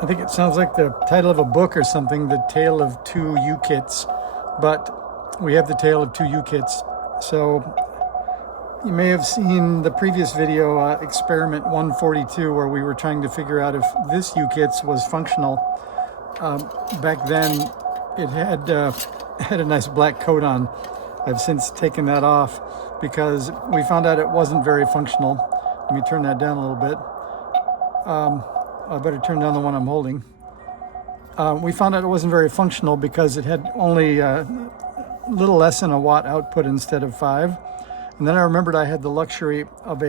I think it sounds like the title of a book or something, The Tale of Two U-Kits, but we have the tale of two U-Kits. So you may have seen the previous video, experiment 142, where we were trying to figure out if this U-Kits was functional. Back then it had a nice black coat on. I've since taken that off because we found out it wasn't very functional. Let me turn that down a little bit. I better turn down the one I'm holding. We found out it wasn't very functional because it had only a little less than a watt output instead of 5. And then I remembered I had the luxury of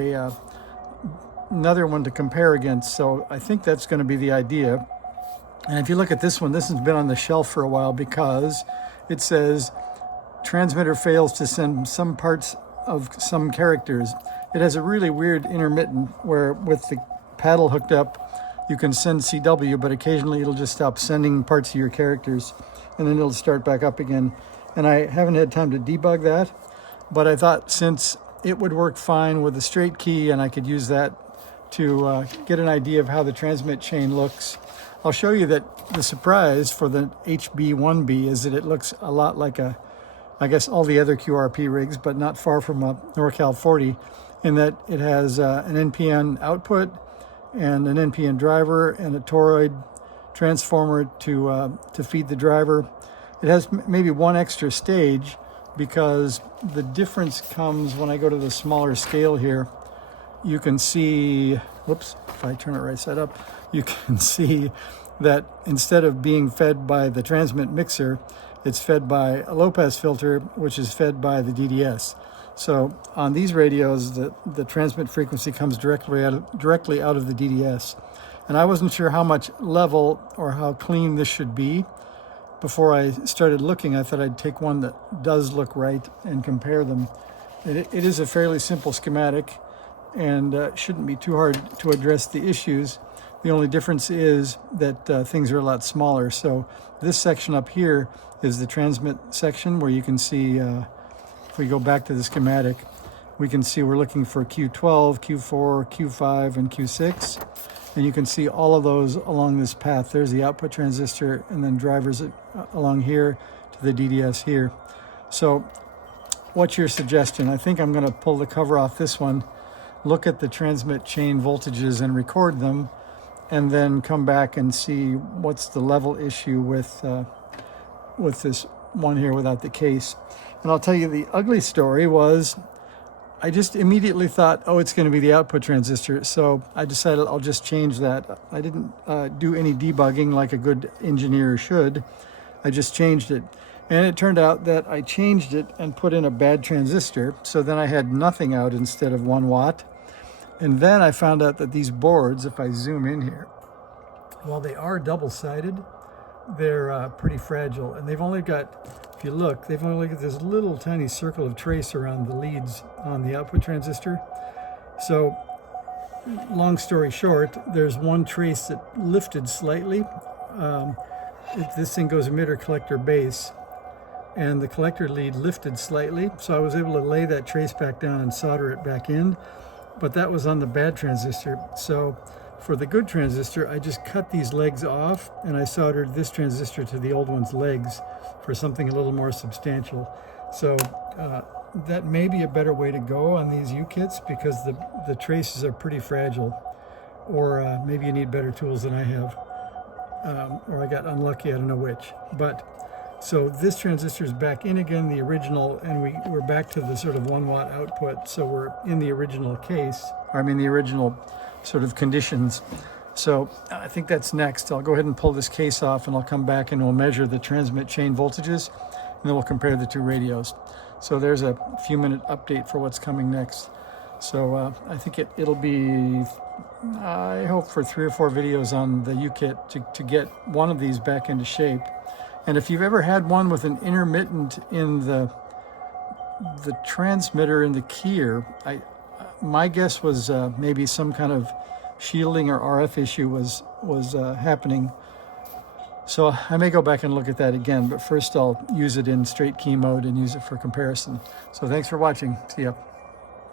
another one to compare against, so I think that's going to be the idea. And if you look at this one, this has been on the shelf for a while because it says transmitter fails to send some parts of some characters. It has a really weird intermittent where with the paddle hooked up, you can send CW, but occasionally it'll just stop sending parts of your characters and then it'll start back up again. And I haven't had time to debug that, but I thought since it would work fine with a straight key and I could use that to get an idea of how the transmit chain looks. I'll show you that the surprise for the HB-1B is that it looks a lot like I guess all the other QRP rigs, but not far from a NorCal 40, in that it has an NPN output and an NPN driver and a toroid transformer to feed the driver. It has maybe one extra stage because the difference comes when I go to the smaller scale here. You can see, whoops, if I turn it right side up, you can see that instead of being fed by the transmit mixer, it's fed by a low-pass filter, which is fed by the DDS. So on these radios, the transmit frequency comes directly out of the DDS. And I wasn't sure how much level or how clean this should be. Before I started looking, I thought I'd take one that does look right and compare them. It is a fairly simple schematic and shouldn't be too hard to address the issues. The only difference is that things are a lot smaller. So this section up here is the transmit section where you can see, if we go back to the schematic, we can see we're looking for Q12, Q4, Q5, and Q6. And you can see all of those along this path. There's the output transistor and then drivers along here to the DDS here. So what's your suggestion? I think I'm going to pull the cover off this one, look at the transmit chain voltages and record them, and then come back and see what's the level issue with this one here without the case. And I'll tell you the ugly story was I just immediately thought, oh, it's going to be the output transistor. So I decided I'll just change that. I didn't do any debugging like a good engineer should. I just changed it. And it turned out that I changed it and put in a bad transistor. So then I had nothing out instead of 1 watt. And then I found out that these boards, if I zoom in here, while they are double-sided, they're pretty fragile. And they've only got, if you look, they've only got this little tiny circle of trace around the leads on the output transistor. So long story short, there's one trace that lifted slightly. This thing goes emitter, collector, base, and the collector lead lifted slightly. So I was able to lay that trace back down and solder it back in, but that was on the bad transistor. So for the good transistor, I just cut these legs off and I soldered this transistor to the old one's legs for something a little more substantial. So that may be a better way to go on these U-kits because the traces are pretty fragile. Or maybe you need better tools than I have. Or I got unlucky, I don't know which. But so this transistor is back in again, the original, and we're back to the sort of 1 watt output. So we're in the original case, or I mean the original sort of conditions. So I think that's next. I'll go ahead and pull this case off and I'll come back and we'll measure the transmit chain voltages and then we'll compare the two radios. So there's a few minute update for what's coming next. So I think it'll be, I hope for 3 or 4 videos on the U-kit to get one of these back into shape. And if you've ever had one with an intermittent in the transmitter in the keyer, my guess was maybe some kind of shielding or RF issue was happening. So I may go back and look at that again, but first I'll use it in straight key mode and use it for comparison. So thanks for watching. See ya.